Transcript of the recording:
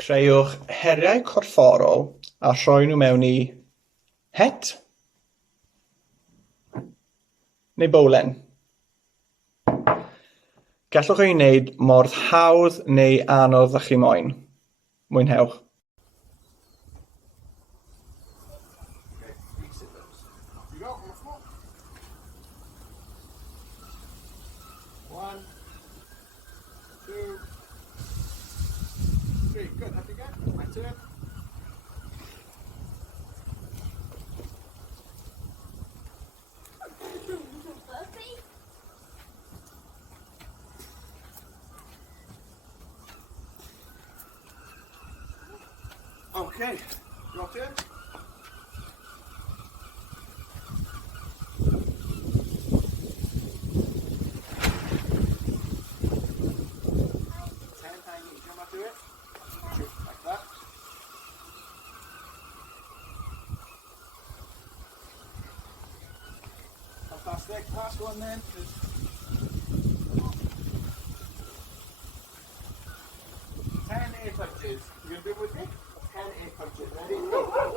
Creuwch heriau corfforol a rhoi nhw mewn i het neu bowlen. Gallwch ei wneud mor hawdd neu anodd â chi moyn. Mwynhewch. One, two, three. Good. Happy again? My turn. Okay. Your turn. Like that. Fantastic. Last one then. 10 air punches. You gonna do it with me? 10 air punches. Ready? Go.